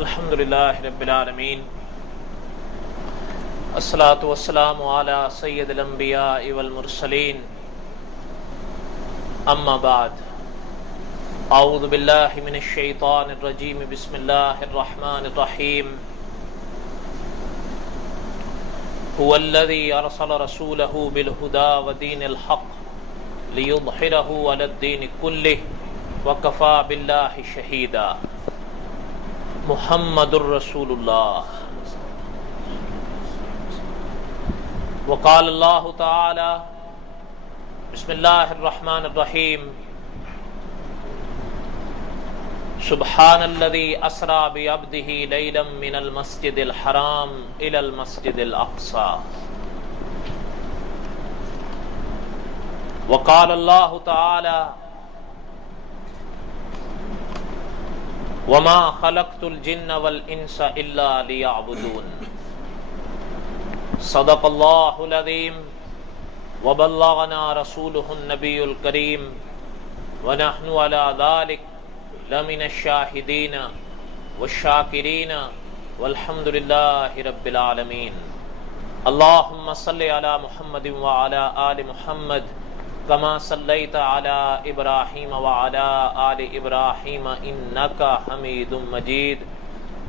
الحمد للہ رب العالمین، الصلاۃ والسلام علی سید الانبیاء والمرسلین، اما بعد، اعوذ باللہ من الشیطان الرجیم، بسم اللہ الرحمن الرحیم۔ هو الذی ارسل رسولہ بالہدی ودین الحق لیظہرہ علی الدین کلہ وکفی باللہ شہیدا۔ محمد الرسول اللہ۔ وقال اللہ تعالی بسم اللہ الرحمن الرحیم، سبحان الذی اسری بعبدہ لیلا من المسجد الحرام الی المسجد الاقصی۔ وقال اللہ تعالی وما خلقت الجن والانس الا لیعبدون۔ صدق اللہ العظیم وبلغنا رسولہ النبی الکریم ونحن علی ذلک لمن الشاہدین والشاکرین والحمد للہ رب العالمین۔ اللہم صلی علی محمد وعلی آل محمد کما صلیت علی ابراہیم وعلی آل ابراہیم انک حمید مجید۔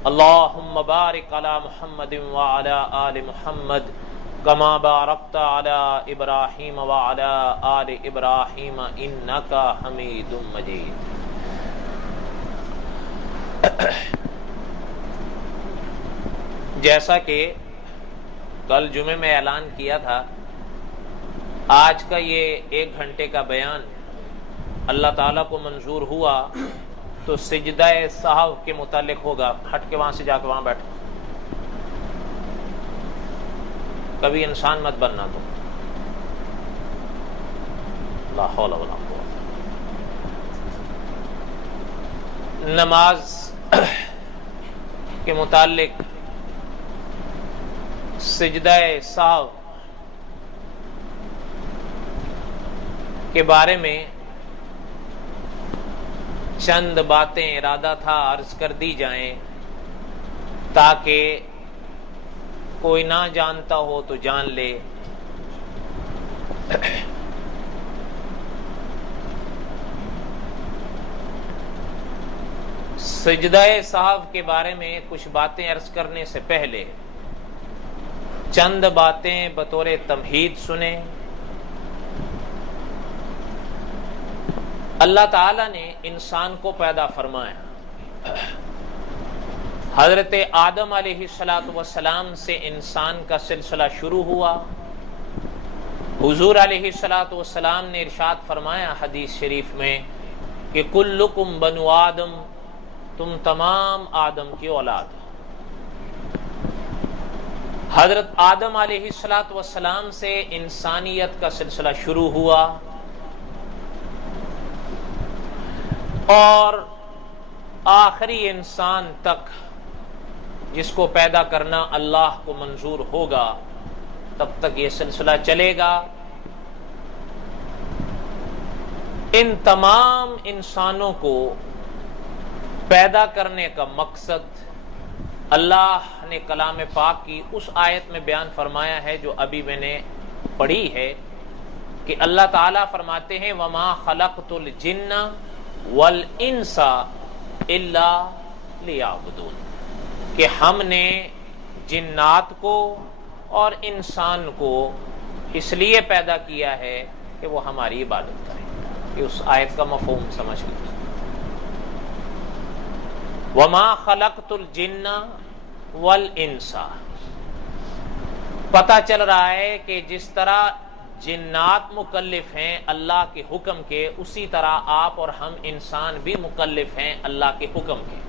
اللہم بارک علی محمد وعلی آل محمد کما بارکت علی ابراہیم وعلی آل ابراہیم انک حمید مجید۔ جیسا کہ کل جمعے میں اعلان کیا تھا، آج کا یہ 1 گھنٹے کا بیان اللہ تعالیٰ کو منظور ہوا تو سجدہ سہو کے متعلق ہوگا۔ ہٹ کے وہاں سے جا کے وہاں بیٹھ، کبھی انسان مت بننا تو۔ لا حول ولا قوت۔ نماز کے متعلق سجدہ سہو کے بارے میں چند باتیں ارادہ تھا عرض کر دی جائیں، تاکہ کوئی نہ جانتا ہو تو جان لے۔ سجدہ سہو کے بارے میں کچھ باتیں عرض کرنے سے پہلے چند باتیں بطور تمہید سنیں۔ اللہ تعالیٰ نے انسان کو پیدا فرمایا، حضرت آدم علیہ السلام سے انسان کا سلسلہ شروع ہوا۔ حضور علیہ السلام نے ارشاد فرمایا حدیث شریف میں کہ کلکم بنو آدم، تم تمام آدم کی اولاد۔ حضرت آدم علیہ السلام سے انسانیت کا سلسلہ شروع ہوا اور آخری انسان تک جس کو پیدا کرنا اللہ کو منظور ہوگا، تب تک یہ سلسلہ چلے گا۔ ان تمام انسانوں کو پیدا کرنے کا مقصد اللہ نے کلام پاک کی اس آیت میں بیان فرمایا ہے جو ابھی میں نے پڑھی ہے، کہ اللہ تعالیٰ فرماتے ہیں وما خلقت الجن والانس الا لیعبدون، کہ ہم نے جنات کو اور انسان کو اس لیے پیدا کیا ہے کہ وہ ہماری عبادت کریں۔ کہ اس آیت کا مفہوم سمجھ لیجیے۔ وما خلقت الجن والانس، پتہ چل رہا ہے کہ جس طرح جنات مکلف ہیں اللہ کے حکم کے، اسی طرح آپ اور ہم انسان بھی مکلف ہیں اللہ کے حکم کے۔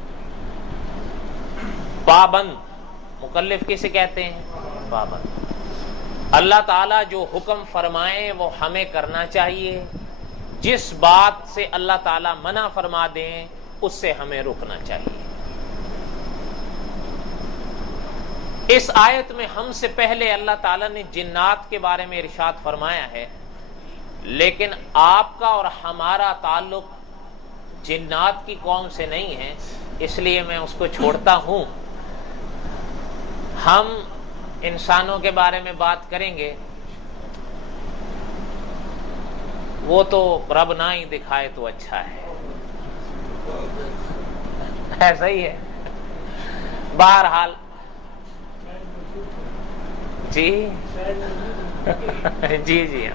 پابند، مکلف کسے کہتے ہیں؟ پابند۔ اللہ تعالیٰ جو حکم فرمائیں وہ ہمیں کرنا چاہیے، جس بات سے اللہ تعالیٰ منع فرما دیں اس سے ہمیں رکنا چاہیے۔ اس آیت میں ہم سے پہلے اللہ تعالیٰ نے جنات کے بارے میں ارشاد فرمایا ہے، لیکن آپ کا اور ہمارا تعلق جنات کی قوم سے نہیں ہے، اس لیے میں اس کو چھوڑتا ہوں. ہم انسانوں کے بارے میں بات کریں گے، وہ تو رب نہ ہی دکھائے تو اچھا ہے. ایسا ہی ہے. بہرحال جی جی جی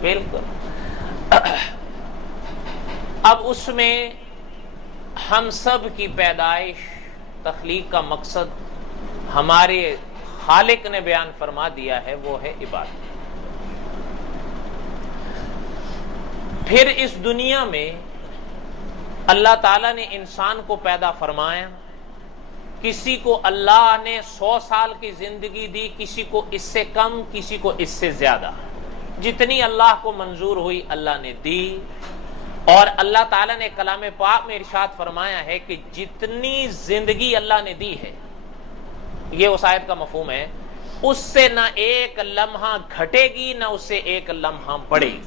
بالکل. اب اس میں ہم سب کی پیدائش، تخلیق کا مقصد ہمارے خالق نے بیان فرما دیا ہے، وہ ہے عبادت. پھر اس دنیا میں اللہ تعالیٰ نے انسان کو پیدا فرمایا. کسی کو اللہ نے 100 سال کی زندگی دی، کسی کو اس سے کم، کسی کو اس سے زیادہ. جتنی اللہ کو منظور ہوئی اللہ نے دی. اور اللہ تعالیٰ نے کلام پاک میں ارشاد فرمایا ہے کہ جتنی زندگی اللہ نے دی ہے، یہ اس آیت کا مفہوم ہے، اس سے نہ ایک لمحہ گھٹے گی نہ اس سے ایک لمحہ بڑھے گی.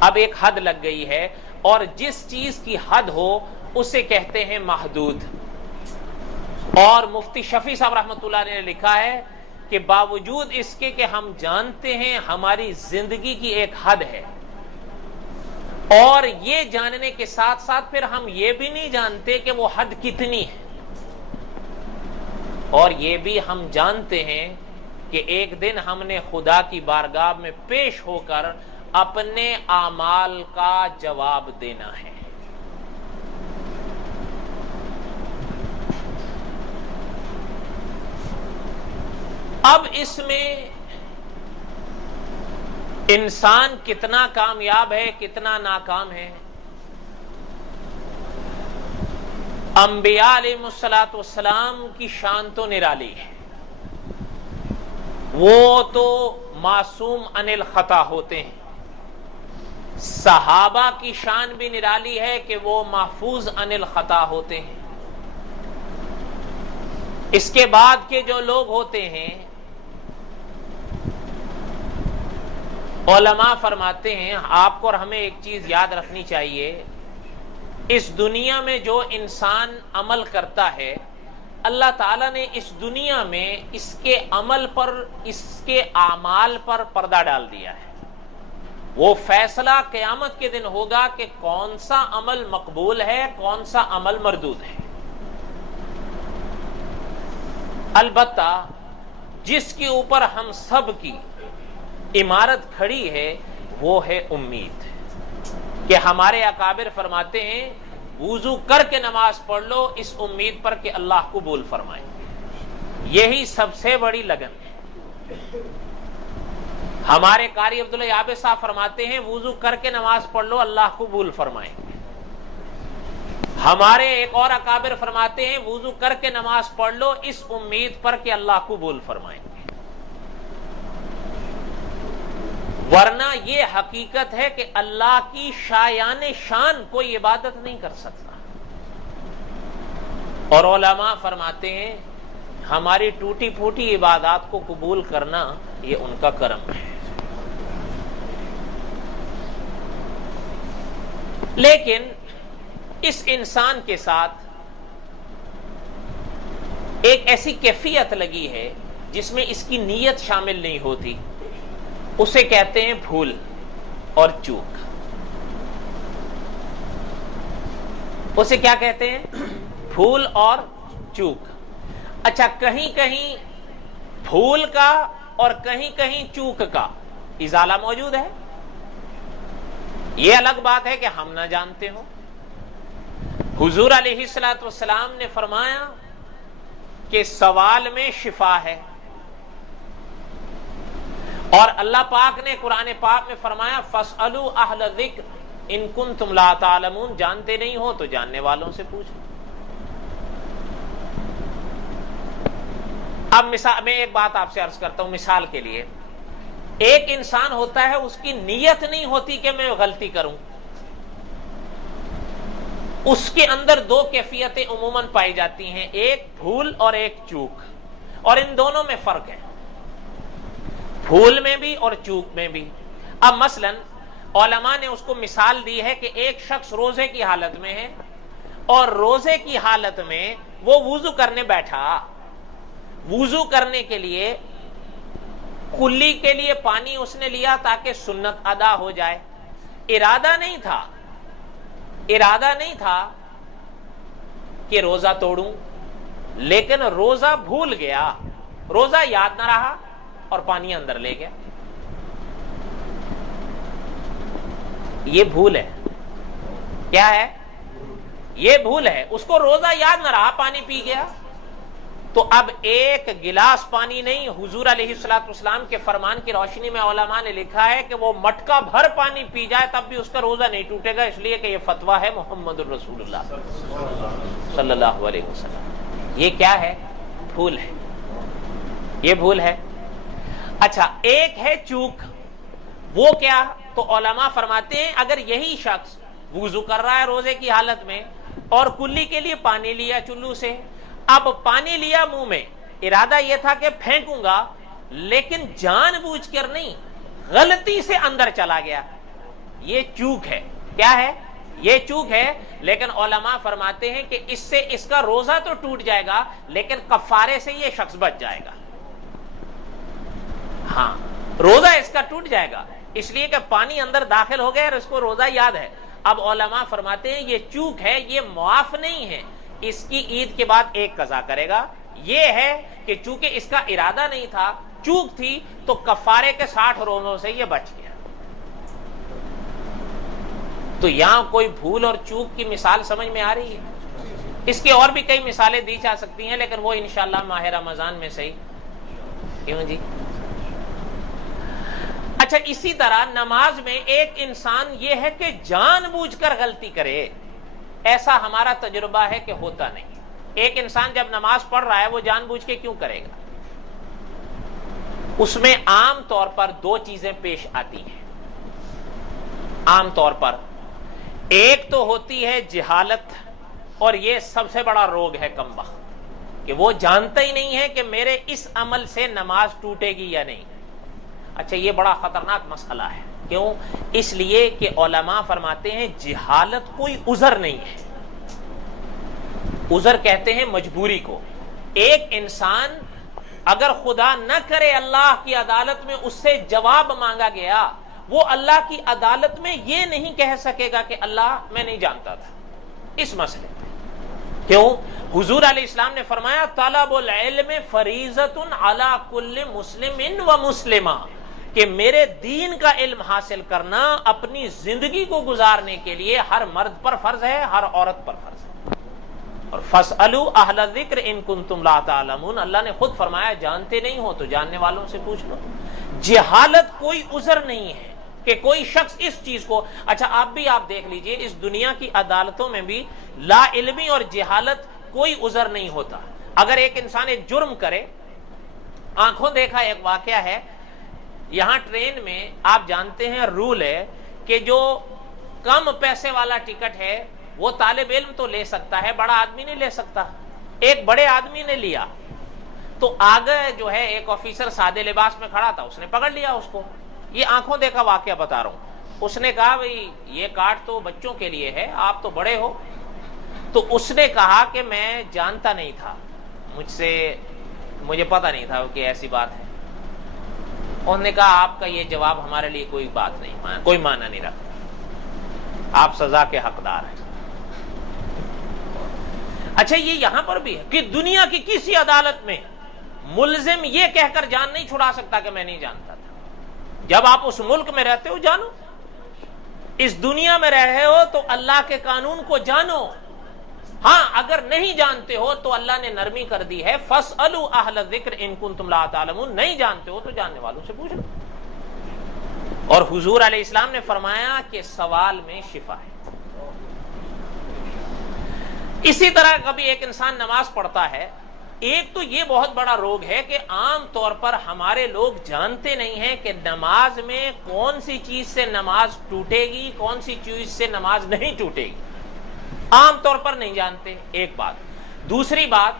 اب ایک حد لگ گئی ہے، اور جس چیز کی حد ہو اسے کہتے ہیں محدود. اور مفتی شفیع صاحب رحمۃ اللہ نے لکھا ہے کہ باوجود اس کے کہ ہم جانتے ہیں ہماری زندگی کی ایک حد ہے، اور یہ جاننے کے ساتھ ساتھ پھر ہم یہ بھی نہیں جانتے کہ وہ حد کتنی ہے. اور یہ بھی ہم جانتے ہیں کہ ایک دن ہم نے خدا کی بارگاہ میں پیش ہو کر اپنے اعمال کا جواب دینا ہے. اب اس میں انسان کتنا کامیاب ہے، کتنا ناکام ہے. انبیاء علیہ الصلوۃ والسلام کی شان تو نرالی ہے، وہ تو معصوم عن الخطا ہوتے ہیں. صحابہ کی شان بھی نرالی ہے کہ وہ محفوظ عن الخطا ہوتے ہیں. اس کے بعد کے جو لوگ ہوتے ہیں، علماء فرماتے ہیں آپ کو اور ہمیں ایک چیز یاد رکھنی چاہیے، اس دنیا میں جو انسان عمل کرتا ہے، اللہ تعالیٰ نے اس دنیا میں اس کے عمل پر، اس کے اعمال پر پردہ ڈال دیا ہے. وہ فیصلہ قیامت کے دن ہوگا کہ کون سا عمل مقبول ہے، کون سا عمل مردود ہے. البتہ جس کے اوپر ہم سب کی عمارت کھڑی ہے وہ ہے امید، کہ ہمارے اکابر فرماتے ہیں وضو کر کے نماز پڑھ لو اس امید پر کہ اللہ قبول فرمائیں. یہی سب سے بڑی لگن ہے. ہمارے قاری عبداللہ یابے صاحب فرماتے ہیں وضو کر کے نماز پڑھ لو اللہ قبول فرمائیں. ہمارے ایک اور اکابر فرماتے ہیں وضو کر کے نماز پڑھ لو اس امید پر کہ اللہ قبول فرمائیں. ورنہ یہ حقیقت ہے کہ اللہ کی شایان شان کوئی عبادت نہیں کر سکتا. اور علماء فرماتے ہیں ہماری ٹوٹی پھوٹی عبادات کو قبول کرنا یہ ان کا کرم ہے. لیکن اس انسان کے ساتھ ایک ایسی کیفیت لگی ہے جس میں اس کی نیت شامل نہیں ہوتی، اسے کہتے ہیں بھول اور چوک. اسے کیا کہتے ہیں؟ بھول اور چوک. اچھا، کہیں کہیں بھول کا اور کہیں کہیں چوک کا ازالہ موجود ہے. یہ الگ بات ہے کہ ہم نہ جانتے ہوں. حضور علیہ الصلوۃ والسلام نے فرمایا کہ سوال میں شفا ہے، اور اللہ پاک نے قرآن پاک میں فرمایا فَاسْأَلُوا أَهْلَ الذِّكْرِ إِن كُنتُمْ لَا تَعْلَمُونَ، جانتے نہیں ہو تو جاننے والوں سے پوچھو. اب میں ایک بات آپ سے عرض کرتا ہوں مثال کے لیے. ایک انسان ہوتا ہے اس کی نیت نہیں ہوتی کہ میں غلطی کروں، اس کے اندر دو کیفیتیں عموماً پائی جاتی ہیں، ایک بھول اور ایک چوک، اور ان دونوں میں فرق ہے، بھول میں بھی اور چوک میں بھی. اب مثلا علماء نے اس کو مثال دی ہے کہ ایک شخص روزے کی حالت میں ہے اور روزے کی حالت میں وہ وضو کرنے بیٹھا، وضو کرنے کے لیے کلی کے لیے پانی اس نے لیا تاکہ سنت ادا ہو جائے، ارادہ نہیں تھا کہ روزہ توڑوں، لیکن روزہ بھول گیا، روزہ یاد نہ رہا اور پانی اندر لے گیا. یہ بھول ہے. کیا ہے؟ یہ بھول ہے. اس کو روزہ یاد نہ رہا، پانی پی گیا. تو اب ایک گلاس پانی نہیں، حضور علیہ الصلوۃ والسلام کے فرمان کی روشنی میں علماء نے لکھا ہے کہ وہ مٹکا بھر پانی پی جائے تب بھی اس کا روزہ نہیں ٹوٹے گا، اس لیے کہ یہ فتویٰ ہے محمد الرسول اللہ صلی اللہ علیہ وسلم. یہ کیا ہے؟ بھول ہے. یہ بھول ہے. اچھا، ایک ہے چوک. وہ کیا؟ تو علماء فرماتے ہیں اگر یہی شخص وضو کر رہا ہے روزے کی حالت میں اور کلی کے لیے پانی لیا چلو سے، اب پانی لیا منہ میں، ارادہ یہ تھا کہ پھینکوں گا، لیکن جان بوجھ کر نہیں، غلطی سے اندر چلا گیا، یہ چوک ہے. کیا ہے؟ یہ چوک ہے. لیکن علماء فرماتے ہیں کہ اس سے اس کا روزہ تو ٹوٹ جائے گا لیکن کفارے سے یہ شخص بچ جائے گا. ہاں، روزہ اس کا ٹوٹ جائے گا اس لیے کہ پانی اندر داخل ہو گیا اور اس کو روزہ یاد ہے. اب علماء فرماتے ہیں یہ چوک ہے، یہ معاف نہیں ہے، اس کی عید کے بعد ایک قضا کرے گا. یہ ہے کہ چونکہ اس کا ارادہ نہیں تھا، چوک تھی، تو کفارے کے 60 روزوں سے یہ بچ گیا. تو یہاں کوئی بھول اور چوک کی مثال سمجھ میں آ رہی ہے. اس کی اور بھی کئی مثالیں دی جا سکتی ہیں لیکن وہ انشاءاللہ ماہ رمضان میں صحیح. کیوں جی؟ اچھا، اسی طرح نماز میں ایک انسان یہ ہے کہ جان بوجھ کر غلطی کرے، ایسا ہمارا تجربہ ہے کہ ہوتا نہیں. ایک انسان جب نماز پڑھ رہا ہے وہ جان بوجھ کے کیوں کرے گا؟ اس میں عام طور پر دو چیزیں پیش آتی ہیں. عام طور پر ایک تو ہوتی ہے جہالت، اور یہ سب سے بڑا روگ ہے کم بخت، کہ وہ جانتا ہی نہیں ہے کہ میرے اس عمل سے نماز ٹوٹے گی یا نہیں. اچھا، یہ بڑا خطرناک مسئلہ ہے. کیوں؟ اس لیے کہ علماء فرماتے ہیں جہالت کوئی عذر نہیں ہے. عذر کہتے ہیں مجبوری کو. ایک انسان اگر خدا نہ کرے اللہ کی عدالت میں اس سے جواب مانگا گیا، وہ اللہ کی عدالت میں یہ نہیں کہہ سکے گا کہ اللہ میں نہیں جانتا تھا اس مسئلے میں. کیوں؟ حضور علیہ السلام نے فرمایا طلب العلم فریضۃ علی کل مسلم و مسلمہ، کہ میرے دین کا علم حاصل کرنا اپنی زندگی کو گزارنے کے لیے ہر مرد پر فرض ہے، ہر عورت پر فرض ہے. اور فاسألوا اہل الذکر ان کنتم لا تعلمون، اللہ نے خود فرمایا جانتے نہیں ہو تو جاننے والوں سے پوچھ لو. جہالت کوئی عذر نہیں ہے کہ کوئی شخص اس چیز کو. اچھا، آپ دیکھ لیجئے اس دنیا کی عدالتوں میں بھی لا علمی اور جہالت کوئی عذر نہیں ہوتا. اگر ایک انسان ایک جرم کرے، آنکھوں دیکھا ایک واقعہ ہے، یہاں ٹرین میں آپ جانتے ہیں رول ہے کہ جو کم پیسے والا ٹکٹ ہے وہ طالب علم تو لے سکتا ہے، بڑا آدمی نہیں لے سکتا. ایک بڑے آدمی نے لیا تو آگے جو ہے ایک آفیسر سادے لباس میں کھڑا تھا، اس نے پکڑ لیا اس کو. یہ آنکھوں دیکھا واقعہ بتا رہا ہوں. اس نے کہا بھئی یہ کارڈ تو بچوں کے لیے ہے، آپ تو بڑے ہو. تو اس نے کہا کہ میں جانتا نہیں تھا، مجھے پتہ نہیں تھا کہ ایسی بات ہے. انہوں نے کہا آپ کا یہ جواب ہمارے لیے کوئی بات نہیں، کوئی معنی نہیں رکھتا، آپ سزا کے حقدار ہیں. اچھا، یہ یہاں پر بھی ہے کہ دنیا کی کسی عدالت میں ملزم یہ کہہ کر جان نہیں چھڑا سکتا کہ میں نہیں جانتا تھا. جب آپ اس ملک میں رہتے ہو جانو، اس دنیا میں رہ رہے ہو تو اللہ کے قانون کو جانو. ہاں، اگر نہیں جانتے ہو تو اللہ نے نرمی کر دی ہے فاسألوا اہل الذکر ان کنتم لا تعلمون، نہیں جانتے ہو تو جاننے والوں سے پوچھ لو. اور حضور علیہ السلام نے فرمایا کہ سوال میں شفا ہے. اسی طرح کبھی ایک انسان نماز پڑھتا ہے. ایک تو یہ بہت بڑا روگ ہے کہ عام طور پر ہمارے لوگ جانتے نہیں ہیں کہ نماز میں کون سی چیز سے نماز ٹوٹے گی، کون سی چیز سے نماز نہیں ٹوٹے گی. عام طور پر نہیں جانتے، ایک بات. دوسری بات،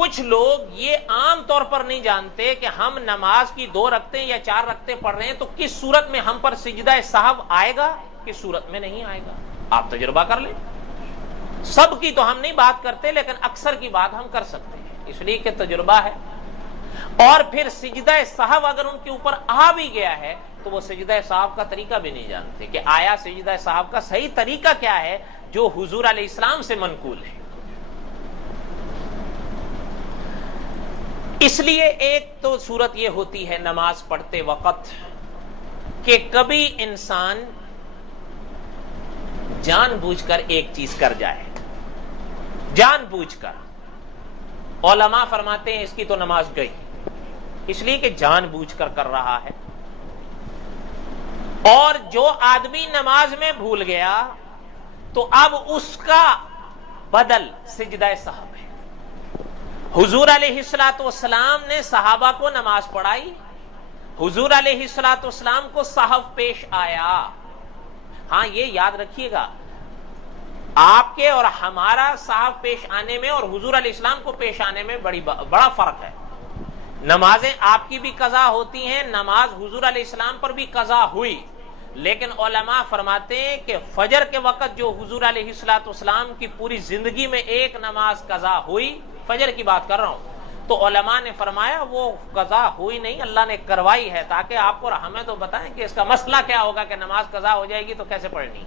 کچھ لوگ یہ عام طور پر نہیں جانتے کہ ہم نماز کی 2 رکعتیں یا 4 رکعتیں پڑھ رہے ہیں تو کس صورت میں ہم پر سجدہ سہو آئے گا، کس صورت میں نہیں آئے گا. آپ تجربہ کر لیں. سب کی تو ہم نہیں بات کرتے لیکن اکثر کی بات ہم کر سکتے ہیں اس لیے کہ تجربہ ہے. اور پھر سجدہ سہو اگر ان کے اوپر آ بھی گیا ہے تو وہ سجدہ سہو کا طریقہ بھی نہیں جانتے کہ آیا سجدہ سہو کا صحیح طریقہ کیا ہے جو حضور علیہ السلام سے منقول ہے. اس لیے ایک تو صورت یہ ہوتی ہے نماز پڑھتے وقت کہ کبھی انسان جان بوجھ کر ایک چیز کر جائے، جان بوجھ کر. علماء فرماتے ہیں اس کی تو نماز گئی، اس لیے کہ جان بوجھ کر رہا ہے. اور جو آدمی نماز میں بھول گیا تو اب اس کا بدل سجدہ سہو ہے. حضور علیہ الصلوۃ والسلام نے صحابہ کو نماز پڑھائی، حضور علیہ الصلوۃ والسلام کو سہو پیش آیا. ہاں یہ یاد رکھیے گا، آپ کے اور ہمارا سہو پیش آنے میں اور حضور علیہ السلام کو پیش آنے میں بڑا فرق ہے. نمازیں آپ کی بھی قضا ہوتی ہیں، نماز حضور علیہ السلام پر بھی قضا ہوئی، لیکن علماء فرماتے ہیں کہ فجر کے وقت جو حضور علیہ الصلوۃ والسلام کی پوری زندگی میں ایک نماز قضا ہوئی، فجر کی بات کر رہا ہوں، تو علماء نے فرمایا وہ قضا ہوئی نہیں، اللہ نے کروائی ہے تاکہ آپ کو ہمیں تو بتائیں کہ اس کا مسئلہ کیا ہوگا کہ نماز قضا ہو جائے گی تو کیسے پڑھنی.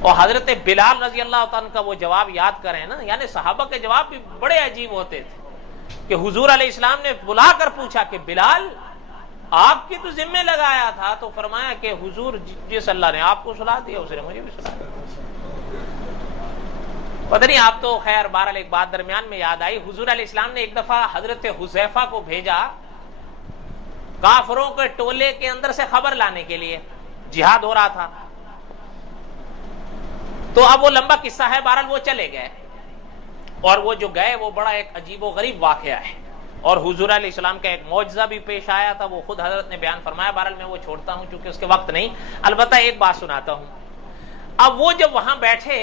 اور حضرت بلال رضی اللہ تعالیٰ کا وہ جواب یاد کریں نا، یعنی صحابہ کے جواب بھی بڑے عجیب ہوتے تھے کہ حضور علیہ السلام نے بلا کر پوچھا کہ بلال آپ کی تو ذمہ لگایا تھا، تو فرمایا کہ حضور جس اللہ نے آپ کو سلا دیا اس نے مجھے بھی سلا دیا. پتہ نہیں آپ تو خیر بہرحال ایک بات درمیان میں یاد آئی، حضور علیہ السلام نے ایک دفعہ حضرت حذیفہ کو بھیجا کافروں کے ٹولے کے اندر سے خبر لانے کے لیے، جہاد ہو رہا تھا. تو اب وہ لمبا قصہ ہے، بہرحال وہ چلے گئے اور وہ جو گئے وہ بڑا ایک عجیب و غریب واقعہ ہے اور حضور علیہ السلام کا ایک معجزہ بھی پیش آیا تھا، وہ خود حضرت نے بیان فرمایا. بہرحال میں وہ چھوڑتا ہوں چونکہ اس کے وقت نہیں، البتہ ایک بات سناتا ہوں. اب وہ جب وہاں بیٹھے،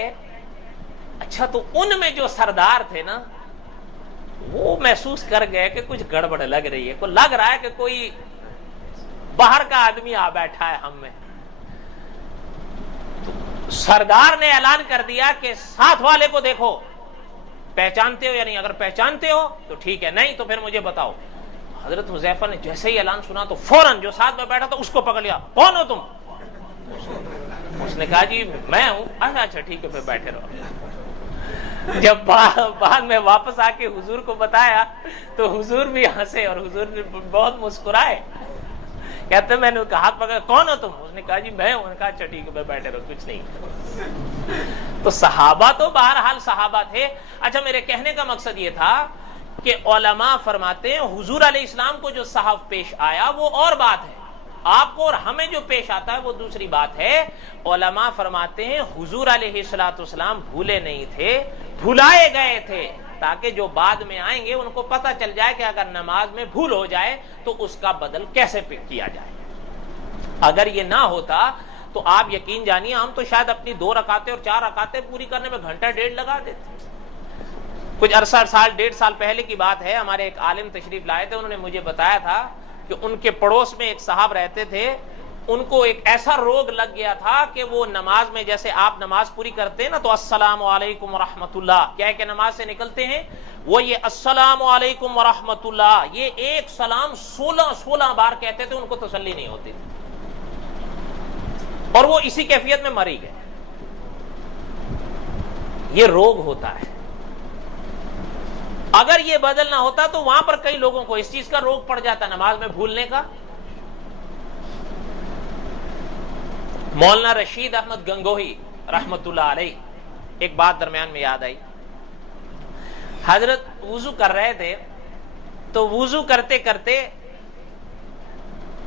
اچھا تو ان میں جو سردار تھے نا وہ محسوس کر گئے کہ کچھ گڑبڑ لگ رہی ہے، کو لگ رہا ہے کہ کوئی باہر کا آدمی آ بیٹھا ہے ہم میں. سردار نے اعلان کر دیا کہ ساتھ والے کو دیکھو پہچانتے ہو یا نہیں، اگر پہچانتے ہو تو ٹھیک ہے، نہیں تو پھر مجھے بتاؤ. حضرت حذیفہ نے جیسے ہی اعلان سنا تو فوراً جو ساتھ میں بیٹھا تھا اس کو پکڑ لیا، کون ہو تم؟ اس نے کہا جی میں ہوں. اچھا ٹھیک ہے پھر بیٹھے رہو. جب بعد میں واپس آ کے حضور کو بتایا تو حضور بھی ہنسے اور حضور نے بہت مسکرائے. کہتے میں نے کہا ہاتھ پکڑا، کون ہو تم؟ اس نے کہا جی میں ہوں. نے کہا اچھا ٹھیک ہے میں بیٹھے رہو، کچھ نہیں. تو صحابہ تو بہرحال صحابہ تھے. اچھا میرے کہنے کا مقصد یہ تھا کہ علماء فرماتے ہیں حضور علیہ السلام کو جو سہو پیش آیا وہ اور بات ہے، آپ کو اور ہمیں جو پیش آتا ہے وہ دوسری بات ہے. علماء فرماتے ہیں حضور علیہ الصلوۃ والسلام بھولے نہیں تھے، بھلائے گئے تھے تاکہ جو بعد میں آئیں گے ان کو پتہ چل جائے کہ اگر نماز میں بھول ہو جائے تو اس کا بدل کیسے کیا جائے. اگر یہ نہ ہوتا تو آپ یقین جانیے ہم تو شاید اپنی 2 رکعتیں اور 4 رکعتیں پوری کرنے میں گھنٹہ ڈیڑھ لگا دیتے. کچھ عرصہ ڈیڑھ سال پہلے کی بات ہے، ہمارے ایک عالم تشریف لائے تھے، انہوں نے مجھے بتایا تھا کہ ان کے پڑوس میں ایک صاحب رہتے تھے، ان کو ایک ایسا روگ لگ گیا تھا کہ وہ نماز میں جیسے آپ نماز پوری کرتے ہیں نا تو السلام علیکم ورحمۃ اللہ کیا ہے کہ نماز سے نکلتے ہیں، وہ یہ السلام علیکم ورحمۃ اللہ یہ ایک سلام 16 بار کہتے تھے، ان کو تسلی نہیں ہوتی تھی اور وہ اسی کیفیت میں مر ہی گئے. یہ روگ ہوتا ہے. اگر یہ بدل نہ ہوتا تو وہاں پر کئی لوگوں کو اس چیز کا روگ پڑ جاتا نماز میں بھولنے کا. مولانا رشید احمد گنگوہی رحمت اللہ علیہ ایک بات درمیان میں یاد آئی. حضرت وضو کر رہے تھے تو وضو کرتے کرتے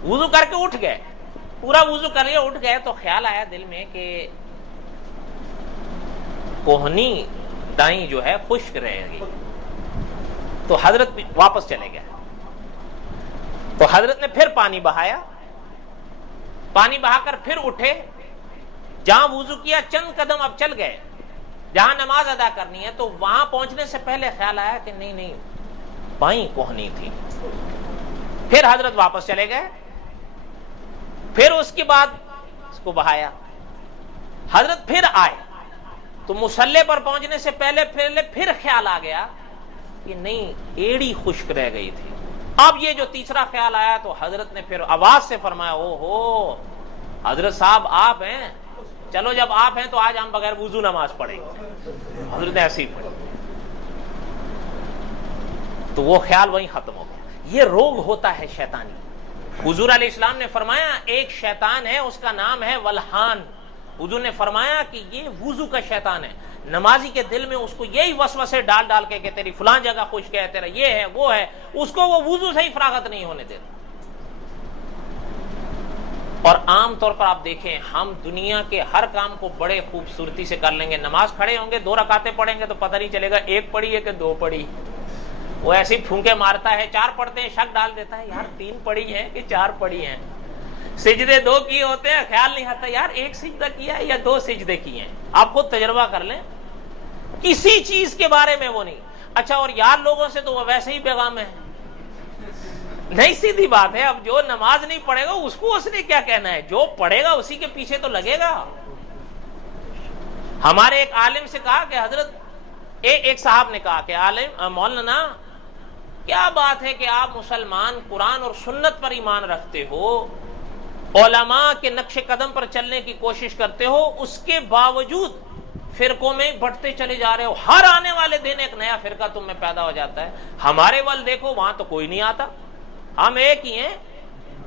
وضو کر کے اٹھ گئے، پورا وضو کر لیا اٹھ گئے تو خیال آیا دل میں کہ کوہنی دائیں جو ہے خشک رہے گی. تو حضرت واپس چلے گئے تو حضرت نے پھر پانی بہایا، پانی بہا کر پھر اٹھے، جہاں وضو کیا چند قدم اب چل گئے جہاں نماز ادا کرنی ہے تو وہاں پہنچنے سے پہلے خیال آیا کہ نہیں بائیں کوہنی تھی. پھر حضرت واپس چلے گئے. پھر اس کے بعد اس کو بہایا. حضرت پھر آئے تو مصلی پر پہنچنے سے پہلے پھر خیال آ گیا کہ نہیں ایڑی خشک رہ گئی تھی. اب یہ جو تیسرا خیال آیا تو حضرت نے پھر آواز سے فرمایا او ہو حضرت صاحب آپ ہیں, چلو جب آپ ہیں تو آج ہم بغیر وضو نماز پڑھیں گے. حضرت نے ایسی پڑھی تو وہ خیال وہیں ختم ہو گیا. یہ روگ ہوتا ہے شیطانی. حضور علیہ السلام نے فرمایا ایک شیطان ہے اس کا نام ہے ولحان. حضور نے فرمایا کہ یہ وضو کا شیطان ہے. نمازی کے دل میں اس کو یہی وسوسے ڈال کے کہ تیری فلاں جگہ خشک ہے, تیرا یہ ہے وہ ہے, اس کو وہ وضو سے ہی فراغت نہیں ہونے دیتا. اور عام طور پر آپ دیکھیں ہم دنیا کے ہر کام کو بڑے خوبصورتی سے کر لیں گے. نماز کھڑے ہوں گے 2 رکعتیں پڑھیں گے تو پتہ نہیں چلے گا 1 پڑھی ہے کہ 2 پڑھی. وہ ایسے ہی پھونکے مارتا ہے, 4 پڑھتے ہیں شک ڈال دیتا ہے یار 3 پڑھی ہیں کہ 4 پڑھی ہیں. سجدے 2 کیے ہوتے ہیں خیال نہیں آتا یار 1 سجدہ کیا ہے یا 2 سجدے کیے ہیں. آپ خود تجربہ کر لیں, کسی چیز کے بارے میں وہ نہیں. اچھا اور یار لوگوں سے تو وہ ویسے ہی بیغام ہے. نہیں سیدھی بات ہے, اب جو نماز نہیں پڑھے گا اس کو اس نے کیا کہنا ہے, جو پڑھے گا اسی کے پیچھے تو لگے گا. ہمارے ایک عالم سے کہا کہ حضرت ایک صاحب نے کہا کہ عالم مولانا کیا بات ہے کہ آپ مسلمان قرآن اور سنت پر ایمان رکھتے ہو, علماء کے نقش قدم پر چلنے کی کوشش کرتے ہو, اس کے باوجود فرقوں میں بٹتے چلے جا رہے ہو. ہر آنے والے دن ایک نیا فرقہ تم میں پیدا ہو جاتا ہے. ہمارے ول دیکھو وہاں تو کوئی نہیں آتا, ہم ایک ہی ہیں.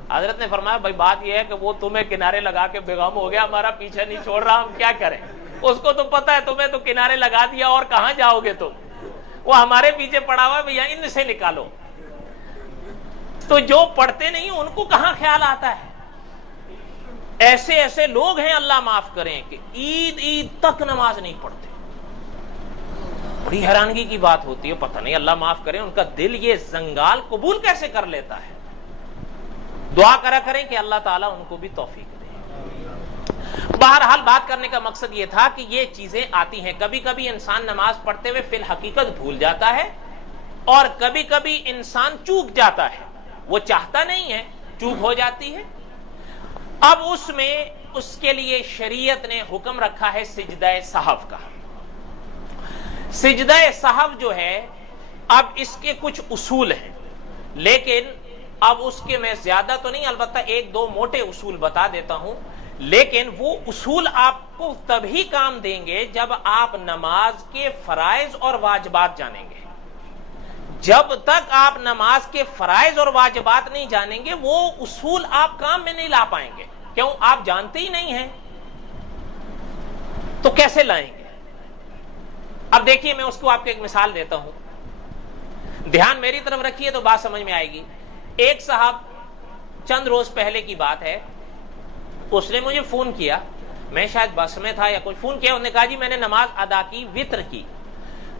حضرت نے فرمایا بھائی بات یہ ہے کہ وہ تمہیں کنارے لگا کے بیغام ہو گیا, ہمارا پیچھا نہیں چھوڑ رہا, ہم کیا کریں. اس کو تو پتا ہے تمہیں تو کنارے لگا دیا اور کہاں جاؤ گے تم, وہ ہمارے پیچھے پڑا ہوا ہے بھیا ان سے نکالو. تو جو پڑھتے نہیں ان کو کہاں خیال آتا ہے. ایسے لوگ ہیں اللہ معاف کریں کہ عید تک نماز نہیں پڑھتے. بڑی حیرانگی کی بات ہوتی ہے, پتہ نہیں اللہ معاف کریں ان کا دل یہ زنگال قبول کیسے کر لیتا ہے. دعا کرا کریں کہ اللہ تعالیٰ ان کو بھی توفیق دے. بہرحال بات کرنے کا مقصد یہ تھا کہ یہ چیزیں آتی ہیں. کبھی کبھی انسان نماز پڑھتے ہوئے فی الحقیقت بھول جاتا ہے اور کبھی کبھی انسان چوک جاتا ہے, وہ چاہتا نہیں ہے چوک ہو جاتی ہے. اب اس میں اس کے لیے شریعت نے حکم رکھا ہے سجدہ سہو کا. سجدہ سہو جو ہے اب اس کے کچھ اصول ہیں, لیکن اب اس کے میں زیادہ تو نہیں, البتہ 1-2 موٹے اصول بتا دیتا ہوں. لیکن وہ اصول آپ کو تبھی کام دیں گے جب آپ نماز کے فرائض اور واجبات جانیں گے. جب تک آپ نماز کے فرائض اور واجبات نہیں جانیں گے وہ اصول آپ کام میں نہیں لا پائیں گے. کیوں, آپ جانتے ہی نہیں ہیں تو کیسے لائیں گے. اب دیکھیے میں اس کو آپ کو ایک مثال دیتا ہوں, دھیان میری طرف رکھیے تو بات سمجھ میں آئے گی. ایک صاحب چند روز پہلے کی بات ہے, اس نے مجھے فون کیا, میں شاید بس میں تھا یا کچھ, فون کیا, انہوں نے کہا جی میں نے نماز ادا کی وتر کی.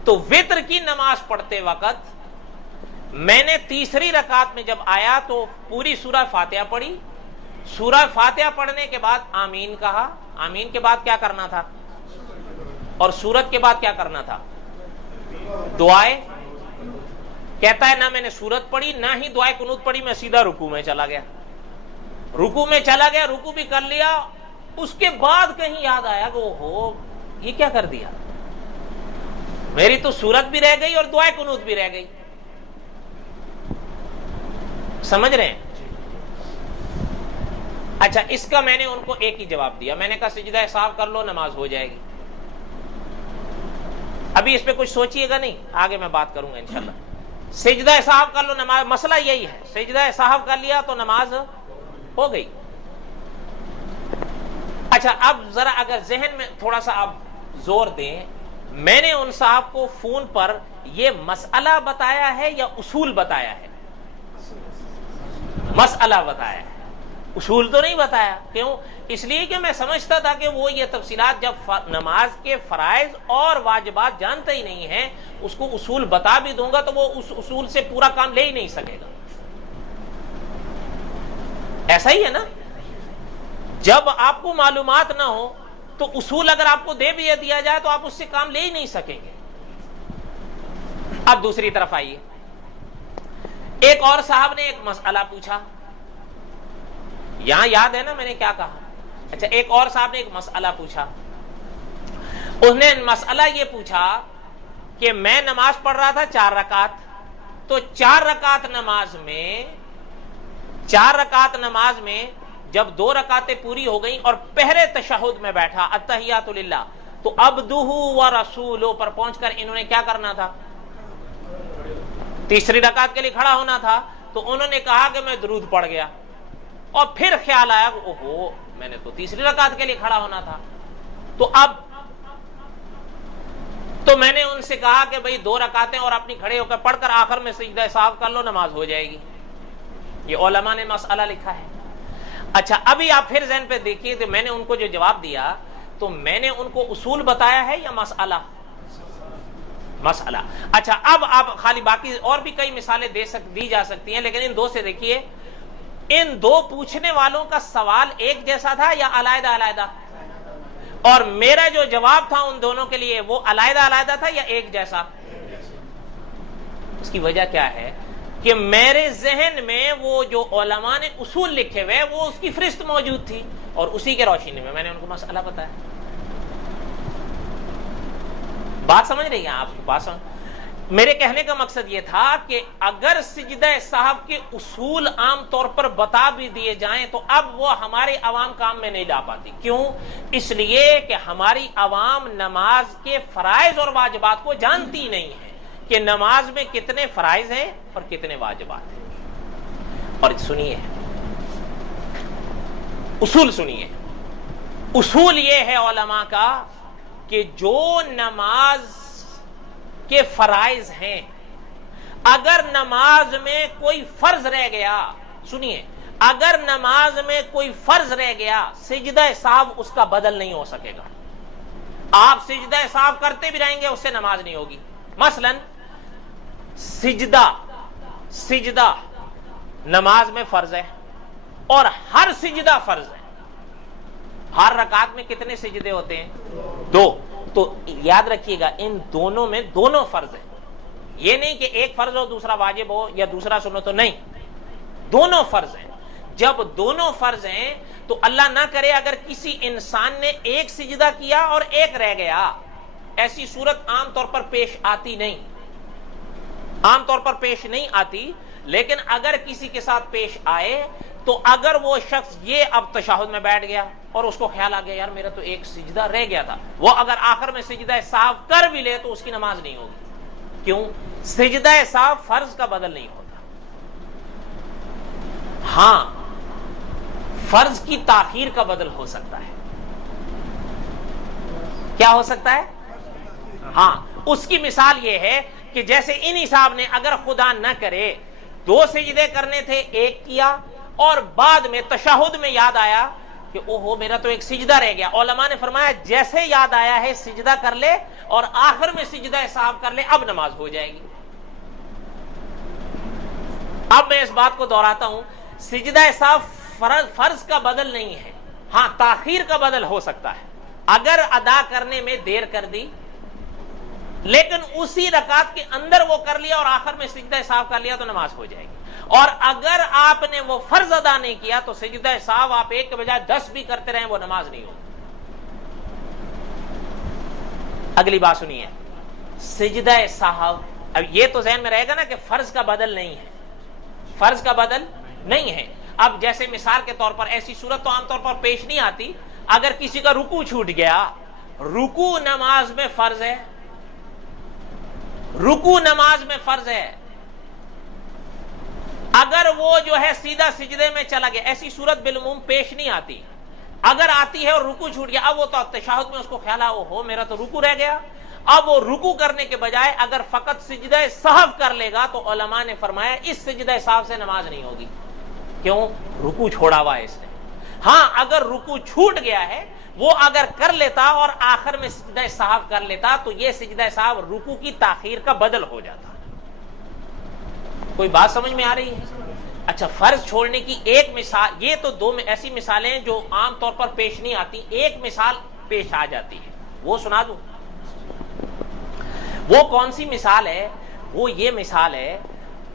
تو وتر کی نماز پڑھتے وقت میں نے تیسری رکعت میں جب آیا تو پوری سورہ فاتحہ پڑھی. سورہ فاتحہ پڑھنے کے بعد آمین کہا. آمین کے بعد کیا کرنا تھا, اور سورت کے بعد کیا کرنا تھا, دعائیں. کہتا ہے نہ میں نے سورت پڑھی نہ ہی دعائیں قنوت پڑھی, میں سیدھا رکوع میں چلا گیا. رکوع میں چلا گیا, رکوع بھی کر لیا. اس کے بعد کہیں یاد آیا کہ اوہو یہ کیا کر دیا, میری تو سورت بھی رہ گئی اور دعائیں قنوت بھی رہ گئی. سمجھ رہے ہیں. اچھا اس کا میں نے ان کو ایک ہی جواب دیا, میں نے کہا سجدہ سہو کر لو نماز ہو جائے گی. ابھی اس پہ کچھ سوچئے گا نہیں, آگے میں بات کروں گا انشاءاللہ. سجدہ سہو کر لو نماز, مسئلہ یہی ہے, سجدہ سہو کر لیا تو نماز ہو گئی. اچھا اب ذرا اگر ذہن میں تھوڑا سا آپ زور دیں, میں نے ان صاحب کو فون پر یہ مسئلہ بتایا ہے یا اصول بتایا ہے؟ مسئلہ بتایا ہے, اصول تو نہیں بتایا. کیوں, اس لیے کہ میں سمجھتا تھا کہ وہ یہ تفصیلات جب نماز کے فرائض اور واجبات جانتا ہی نہیں ہے, اس کو اصول بتا بھی دوں گا تو وہ اس اصول سے پورا کام لے ہی نہیں سکے گا. ایسا ہی ہے نا, جب آپ کو معلومات نہ ہو تو اصول اگر آپ کو دے بھی دیا جائے تو آپ اس سے کام لے ہی نہیں سکیں گے۔ اب دوسری طرف آئیے، ایک اور صاحب نے ایک مسئلہ پوچھا، یہاں یاد ہے نا میں نے کیا کہا؟ اچھا، ایک اور صاحب نے ایک مسئلہ پوچھا، اس نے مسئلہ یہ پوچھا کہ میں نماز پڑھ رہا تھا 4 رکعت، تو 4 رکعت نماز میں جب 2 رکعتیں پوری ہو گئیں اور پہلے تشہد میں بیٹھا التحیات للہ، تو عبدہ و رسولہ پر پہنچ کر انہوں نے کیا کرنا تھا؟ تیسری رکعت کے لیے کھڑا ہونا تھا۔ تو انہوں نے کہا کہ میں درود پڑھ گیا، اور پھر خیال آیا کہ اوہو میں نے تو تیسری رکعت کے لیے کھڑا ہونا تھا۔ تو میں نے ان سے کہا کہ بھئی 2 رکعتیں اور اپنی کھڑے ہو کر پڑھ کر آخر میں سجدہ سہو کر لو، نماز ہو جائے گی۔ یہ علماء نے مسئلہ لکھا ہے۔ اچھا، ابھی آپ پھر ذہن پہ دیکھیے کہ میں نے ان کو جو جواب دیا تو میں نے ان کو اصول بتایا ہے یا مسئلہ؟ مسئلہ۔ اچھا، اب آپ خالی باقی اور بھی کئی مثالیں دی جا سکتی ہیں، لیکن ان 2 سے دیکھیے، ان 2 پوچھنے والوں کا سوال ایک جیسا تھا یا علیحدہ علیحدہ؟ اور میرا جو جواب تھا ان دونوں کے لیے وہ علیحدہ علیحدہ تھا یا ایک جیسا؟ اس کی وجہ کیا ہے کہ میرے ذہن میں وہ جو علماء نے اصول لکھے ہوئے وہ اس کی فہرست موجود تھی، اور اسی کے روشنی میں میں نے ان کو مسئلہ بتایا۔ بات سمجھ رہی ہیں آپ؟ میرے کہنے کا مقصد یہ تھا کہ اگر سجدہ صاحب کے اصول عام طور پر بتا بھی دیے جائیں تو اب وہ ہمارے عوام کام میں نہیں لا پاتی۔ کیوں؟ اس لیے کہ ہماری عوام نماز کے فرائض اور واجبات کو جانتی نہیں ہے کہ نماز میں کتنے فرائض ہیں اور کتنے واجبات ہیں۔ اور سنیے، اصول سنیے، اصول یہ ہے علماء کا کہ جو نماز کے فرائض ہیں، اگر نماز میں کوئی فرض رہ گیا، سنیے، اگر نماز میں کوئی فرض رہ گیا، سجدہ سہو اس کا بدل نہیں ہو سکے گا۔ آپ سجدہ سہو کرتے بھی رہیں گے، اس سے نماز نہیں ہوگی۔ مثلا سجدہ نماز میں فرض ہے، اور ہر سجدہ فرض ہے۔ ہر رکعت میں کتنے سجدے ہوتے ہیں؟ 2۔ تو یاد رکھیے گا ان دونوں میں دونوں فرض ہیں، یہ نہیں کہ ایک فرض ہو دوسرا واجب ہو یا دوسرا سنت ہو، نہیں، دونوں فرض ہیں۔ جب دونوں فرض ہیں تو اللہ نہ کرے اگر کسی انسان نے ایک سجدہ کیا اور ایک رہ گیا، ایسی صورت عام طور پر پیش آتی نہیں، عام طور پر پیش نہیں آتی، لیکن اگر کسی کے ساتھ پیش آئے تو اگر وہ شخص یہ اب تشہد میں بیٹھ گیا اور اس کو خیال آ گیا یار میرا تو ایک سجدہ رہ گیا تھا، وہ اگر آخر میں سجدہ سہو کر بھی لے تو اس کی نماز نہیں ہوگی۔ کیوں؟ سجدہ سہو فرض کا بدل نہیں ہوتا۔ ہاں، فرض کی تاخیر کا بدل ہو سکتا ہے۔ کیا ہو سکتا ہے؟ ہاں، اس کی مثال یہ ہے کہ جیسے انہی صاحب نے اگر خدا نہ کرے 2 سجدے کرنے تھے، ایک کیا اور بعد میں تشہد میں یاد آیا کہ اوہو میرا تو ایک سجدہ رہ گیا، علماء نے فرمایا جیسے یاد آیا ہے سجدہ کر لے اور آخر میں سجدہ سہو کر لے، اب نماز ہو جائے گی۔ اب میں اس بات کو دہراتا ہوں، سجدہ سہو فرض کا بدل نہیں ہے، ہاں تاخیر کا بدل ہو سکتا ہے۔ اگر ادا کرنے میں دیر کر دی لیکن اسی رکعت کے اندر وہ کر لیا اور آخر میں سجدہ سہو کر لیا تو نماز ہو جائے گی، اور اگر آپ نے وہ فرض ادا نہیں کیا تو سجدہ سہو آپ 1 کے بجائے 10 بھی کرتے رہیں وہ نماز نہیں ہوگی۔ اگلی بات سنیے، سجدہ سہو، اب یہ تو ذہن میں رہے گا نا کہ فرض کا بدل نہیں ہے، فرض کا بدل نہیں ہے۔ اب جیسے مثال کے طور پر ایسی صورت تو عام طور پر پیش نہیں آتی، اگر کسی کا رکوع چھوٹ گیا، رکوع نماز میں فرض ہے، رکوع نماز میں فرض ہے، اگر وہ جو ہے سیدھا سجدے میں چلا گیا، ایسی صورت بالعموم پیش نہیں آتی، اگر آتی ہے اور رکوع چھوٹ گیا، اب وہ تو تشہد میں اس کو خیال آیا ہو میرا تو رکوع رہ گیا، اب وہ رکوع کرنے کے بجائے اگر فقط سجدہ سہو کر لے گا تو علماء نے فرمایا اس سجدہ سہو سے نماز نہیں ہوگی۔ کیوں؟ رکوع چھوڑا ہوا ہے اس نے۔ ہاں، اگر رکوع چھوٹ گیا ہے وہ اگر کر لیتا اور آخر میں سجدہ سہو کر لیتا تو یہ سجدہ سہو رکوع کی تاخیر کا بدل ہو جاتا۔ کوئی بات سمجھ میں آ رہی ہے؟ اچھا، فرض چھوڑنے کی ایک مثال، یہ تو 2 ایسی مثالیں جو عام طور پر پیش نہیں آتی، ایک مثال پیش آ جاتی ہے. وہ سنا دوں. وہ کون سی مثال ہے؟ وہ یہ مثال ہے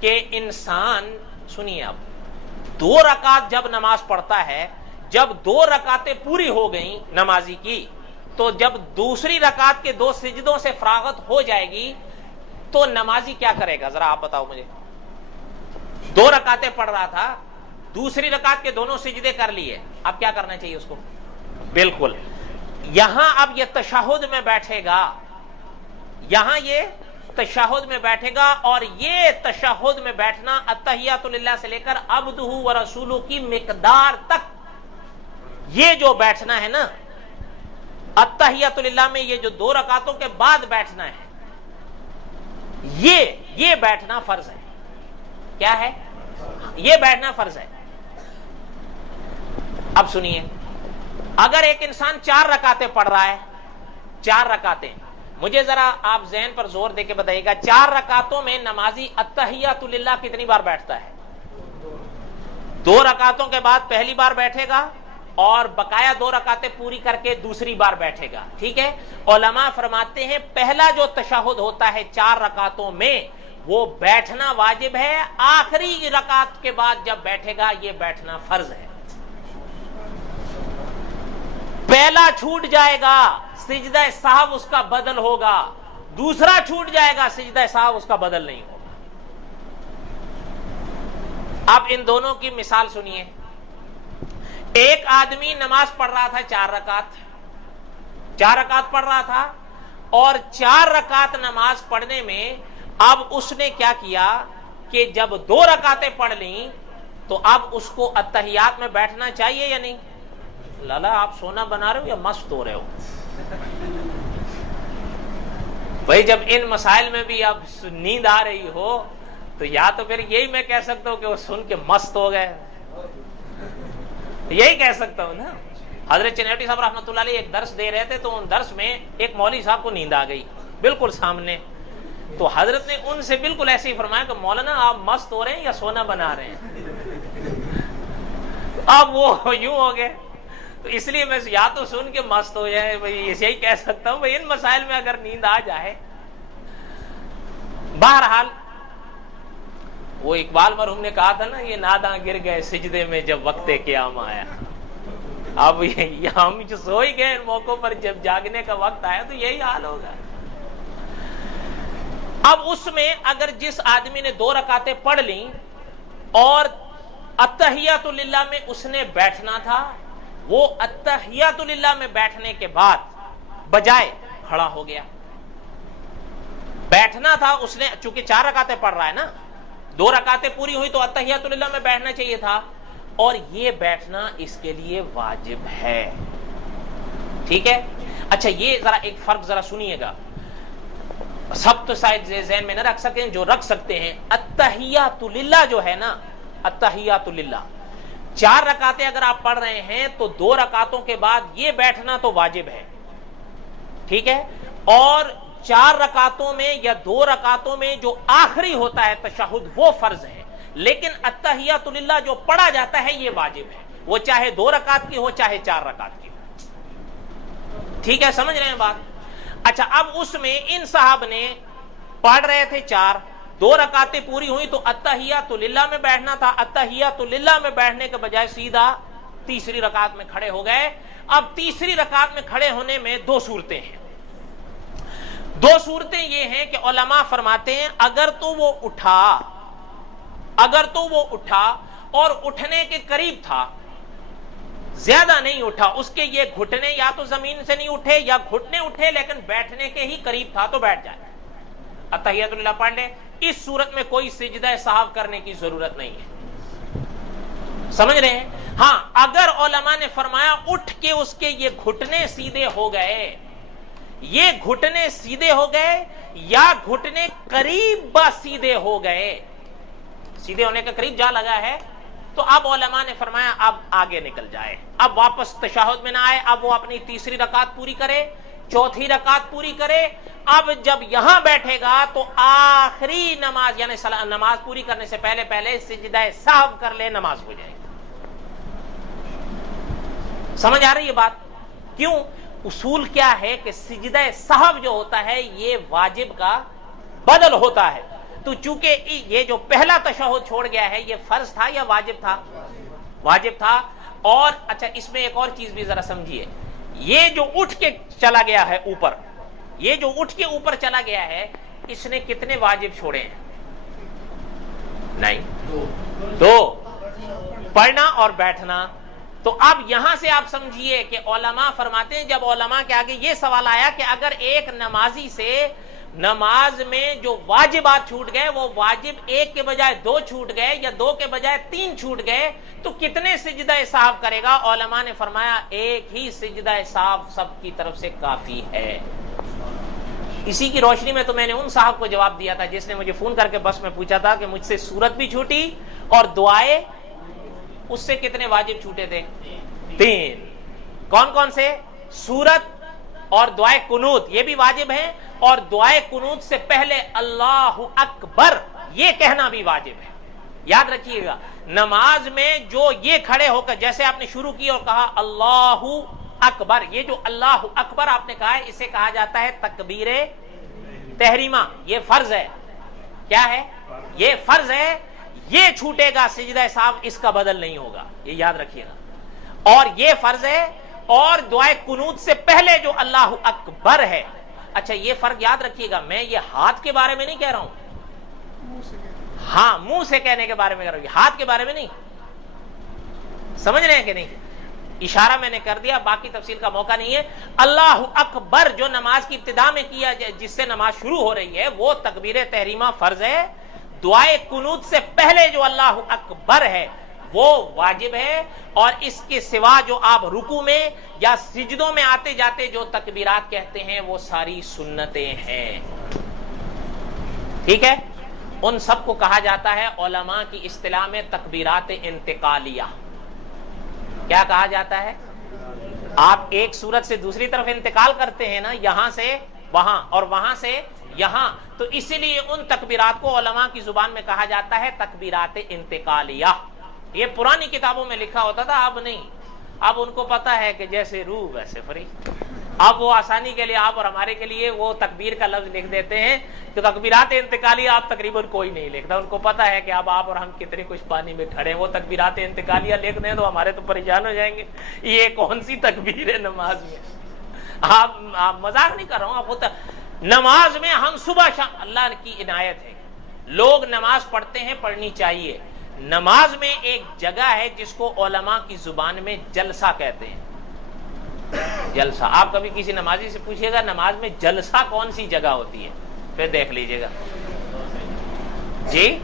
کہ انسان، سنیے اب، 2 رکعت جب نماز پڑھتا ہے، جب 2 رکعتیں پوری ہو گئیں نمازی کی، تو جب دوسری رکعت کے 2 سجدوں سے فراغت ہو جائے گی تو نمازی کیا کرے گا؟ ذرا آپ بتاؤ مجھے. 2 رکعتیں پڑھ رہا تھا، دوسری رکعت کے دونوں سجدے کر لیے، اب کیا کرنا چاہیے اس کو؟ بالکل یہاں اب یہ تشہد میں بیٹھے گا، یہاں یہ تشہد میں بیٹھے گا، اور یہ تشہد میں بیٹھنا التحیات للہ سے لے کر عبدہ و رسولہ کی مقدار تک، یہ جو بیٹھنا ہے نا التحیات للہ میں، یہ جو 2 رکعتوں کے بعد بیٹھنا ہے، یہ بیٹھنا فرض ہے. کیا ہے؟ یہ بیٹھنا فرض ہے. اب سنیے، اگر ایک انسان 4 رکعتیں پڑھ رہا ہے، 4 رکعتیں، مجھے ذرا آپ ذہن پر زور دے کے بتائیے گا، 4 رکعتوں میں نمازی التحیات للہ کتنی بار بیٹھتا ہے؟ 2 رکعتوں کے بعد پہلی بار بیٹھے گا اور بقایا 2 رکعتیں پوری کر کے دوسری بار بیٹھے گا. ٹھیک ہے؟ علماء فرماتے ہیں پہلا جو تشہد ہوتا ہے 4 رکعتوں میں، وہ بیٹھنا واجب ہے. آخری رکعت کے بعد جب بیٹھے گا یہ بیٹھنا فرض ہے. پہلا چھوٹ جائے گا، سجدہ سہو اس کا بدل ہوگا. دوسرا چھوٹ جائے گا، سجدہ سہو اس کا بدل نہیں ہوگا. اب ان دونوں کی مثال سنیے. ایک آدمی نماز پڑھ رہا تھا 4 رکعت پڑھ رہا تھا، اور 4 رکعت نماز پڑھنے میں اب اس نے کیا کیا کہ جب 2 رکعتیں پڑھ لیں تو اب اس کو التحیات میں بیٹھنا چاہیے یا نہیں؟ لالا آپ سونا بنا رہے ہو یا مست ہو رہے ہو؟ بھائی جب ان مسائل میں بھی اب نیند آ رہی ہو تو یا تو پھر یہی میں کہہ سکتا ہوں کہ وہ سن کے مست ہو گئے، یہی کہہ سکتا ہوں نا. حضرت چنیوٹی صاحب رحمۃ اللہ علیہ ایک درس دے رہے تھے، تو ان درس میں ایک مولوی صاحب کو نیند آ گئی بالکل سامنے. تو حضرت نے ان سے بالکل ایسے ہی فرمایا کہ مولانا آپ مست ہو رہے ہیں یا سونا بنا رہے ہیں؟ اب وہ یوں ہو گئے. تو اس لیے میں یا تو سن کے مست ہو جائے، بھائی یہی کہہ سکتا ہوں. بھائی ان مسائل میں اگر نیند آ جائے. بہرحال وہ اقبال مرحوم نے کہا تھا نا، یہ ناداں گر گئے سجدے میں جب وقت قیام آیا. اب ہم جو سو ہی گئے ان موقعوں پر، جب جاگنے کا وقت آیا تو یہی حال ہوگا. اب اس میں اگر جس آدمی نے 2 رکعتیں پڑھ لیں اور التحیات للہ میں اس نے بیٹھنا تھا، وہ التحیات للہ میں بیٹھنے کے بعد بجائے کھڑا ہو گیا. بیٹھنا تھا اس نے، چونکہ 4 رکعتیں پڑھ رہا ہے نا، 2 رکعتیں پوری ہوئی تو التحیات للہ میں بیٹھنا چاہیے تھا، اور یہ بیٹھنا اس کے لیے واجب ہے. ٹھیک ہے؟ اچھا یہ ذرا ایک فرق ذرا سنیے گا، سب تو شاید ذہن میں نہ رکھ سکیں، جو رکھ سکتے ہیں. التحیات للہ جو ہے نا، التحیات للہ 4 رکعتیں اگر آپ پڑھ رہے ہیں تو 2 رکعتوں کے بعد یہ بیٹھنا تو واجب ہے. ٹھیک ہے؟ اور 4 رکعتوں میں یا 2 رکعتوں میں جو آخری ہوتا ہے تشہد وہ فرض ہے، لیکن التحیات للہ جو پڑھا جاتا ہے یہ واجب ہے، وہ چاہے 2 رکعت کی ہو چاہے 4 رکعت کی ہو. ٹھیک ہے؟ سمجھ رہے ہیں بات؟ اچھا اب اس میں ان صاحب نے پڑھ رہے تھے 4، 2 رکعتیں پوری ہوئی تو التحیات للہ میں بیٹھنا تھا. التحیات للہ میں بیٹھنے کے بجائے سیدھا تیسری رکعت میں کھڑے ہو گئے. اب تیسری رکعت میں کھڑے ہونے میں 2 صورتیں ہیں. 2 صورتیں یہ ہیں کہ علماء فرماتے ہیں اگر تو وہ اٹھا اور اٹھنے کے قریب تھا، زیادہ نہیں اٹھا، اس کے یہ گھٹنے یا تو زمین سے نہیں اٹھے یا گھٹنے اٹھے لیکن بیٹھنے کے ہی قریب تھا تو بیٹھ جائے، التحیات للہ پڑھ لے. اس صورت میں کوئی سجدہ سہو کرنے کی ضرورت نہیں ہے. سمجھ رہے ہیں؟ ہاں اگر علماء نے فرمایا اٹھ کے اس کے یہ گھٹنے سیدھے ہو گئے، یہ گھٹنے سیدھے ہو گئے یا گھٹنے قریب سیدھے ہو گئے، سیدھے ہونے کے قریب جا لگا ہے، تو اب علماء نے فرمایا اب آگے نکل جائے، اب واپس تشہد میں نہ آئے، اب وہ اپنی تیسری رکعت پوری کرے، چوتھی رکعت پوری کرے. اب جب یہاں بیٹھے گا تو آخری نماز یعنی نماز پوری کرنے سے پہلے سجدہ سہو کر لے، نماز ہو جائے. سمجھ آ رہی ہے بات؟ کیوں؟ اصول کیا ہے کہ سجدہ سہو جو ہوتا ہے یہ واجب کا بدل ہوتا ہے. تو چونکہ یہ جو پہلا تشہد چھوڑ گیا ہے یہ فرض تھا یا واجب تھا؟ واجب تھا. اور اچھا اس میں ایک اور چیز بھی ذرا سمجھیے, یہ جو اٹھ کے چلا گیا ہے اوپر, یہ جو اٹھ کے اوپر چلا گیا ہے اس نے کتنے واجب چھوڑے ہیں؟ نہیں, 2, پڑھنا اور بیٹھنا. تو اب یہاں سے آپ سمجھیے کہ علماء فرماتے ہیں, جب علماء کے آگے یہ سوال آیا کہ اگر ایک نمازی سے نماز میں جو واجبات چھوٹ گئے وہ واجب 1 کے بجائے 2 چھوٹ گئے یا 2 کے بجائے 3 چھوٹ گئے تو کتنے سجدہ سہو کرے گا؟ علماء نے فرمایا ایک ہی سجدہ سہو سب کی طرف سے کافی ہے. اسی کی روشنی میں تو میں نے ان صاحب کو جواب دیا تھا جس نے مجھے فون کر کے بس میں پوچھا تھا کہ مجھ سے سورت بھی چھوٹی اور دعائیں, اس سے کتنے واجب چھوٹے تھے؟ 3. کون کون سے؟ سورت اور دعائے قنوت یہ بھی واجب ہیں, اور دعائے قنوت سے پہلے اللہ اکبر یہ کہنا بھی واجب ہے. یاد رکھیے گا نماز میں جو یہ کھڑے ہو کر جیسے آپ نے شروع کی اور کہا اللہ اکبر, یہ جو اللہ اکبر آپ نے کہا ہے اسے کہا جاتا ہے تکبیر تحریمہ. یہ فرض ہے. کیا ہے؟ یہ فرض ہے. یہ چھوٹے گا سجدہ سہو, اس کا بدل نہیں ہوگا, یہ یاد رکھیے گا. اور یہ فرض ہے. اور دعائے قنوت سے پہلے جو اللہ اکبر ہے, اچھا یہ فرق یاد رکھیے گا, میں یہ ہاتھ کے بارے میں نہیں کہہ رہا ہوں, ہاں منہ سے کہنے کے بارے میں کہہ رہا ہوں, ہاتھ کے بارے میں نہیں. سمجھ رہے ہیں کہ نہیں؟ اشارہ میں نے کر دیا, باقی تفصیل کا موقع نہیں ہے. اللہ اکبر جو نماز کی ابتدا میں کیا جس سے نماز شروع ہو رہی ہے وہ تکبیر تحریمہ فرض ہے. دعائے قنوت سے پہلے جو اللہ اکبر ہے وہ واجب ہے. اور اس کے سوا جو آپ رکوع میں یا سجدوں میں آتے جاتے جو تکبیرات کہتے ہیں وہ ساری سنتیں ہیں. ٹھیک ہے؟ ان سب کو کہا جاتا ہے علماء کی اصطلاح میں تکبیرات انتقالیہ. کیا کہا جاتا ہے؟ آپ ایک صورت سے دوسری طرف انتقال کرتے ہیں نا, یہاں سے وہاں اور وہاں سے یہاں, تو اسی لیے ان تکبیرات کو علماء کی زبان میں کہا جاتا ہے تکبیرات انتقالیہ. یہ پرانی کتابوں میں لکھا ہوتا تھا, اب نہیں. اب ان کو پتا ہے کہ جیسے روح ویسے فری. اب وہ آسانی کے لیے آپ اور ہمارے کے لیے وہ تکبیر کا لفظ لکھ دیتے ہیں کہ تکبیرات انتقالیہ آپ تقریباً کوئی نہیں لکھتا. ان کو پتا ہے کہ اب آپ اور ہم کتنے کچھ پانی میں کھڑے ہیں, وہ تکبیرات انتقالیہ لکھ دیں تو ہمارے تو پریشان ہو جائیں گے. یہ کون سی تکبیر ہے نماز میں؟ آپ مذاق نہیں کر رہا ہوں. آپ ہوتا نماز میں ہم صبح شام, اللہ کی عنایت ہے لوگ نماز پڑھتے ہیں, پڑھنی چاہیے. نماز میں ایک جگہ ہے جس کو علماء کی زبان میں جلسہ کہتے ہیں. جلسہ, آپ کبھی کسی نمازی سے پوچھئے گا نماز میں جلسہ کون سی جگہ ہوتی ہے, پھر دیکھ لیجئے گا. جی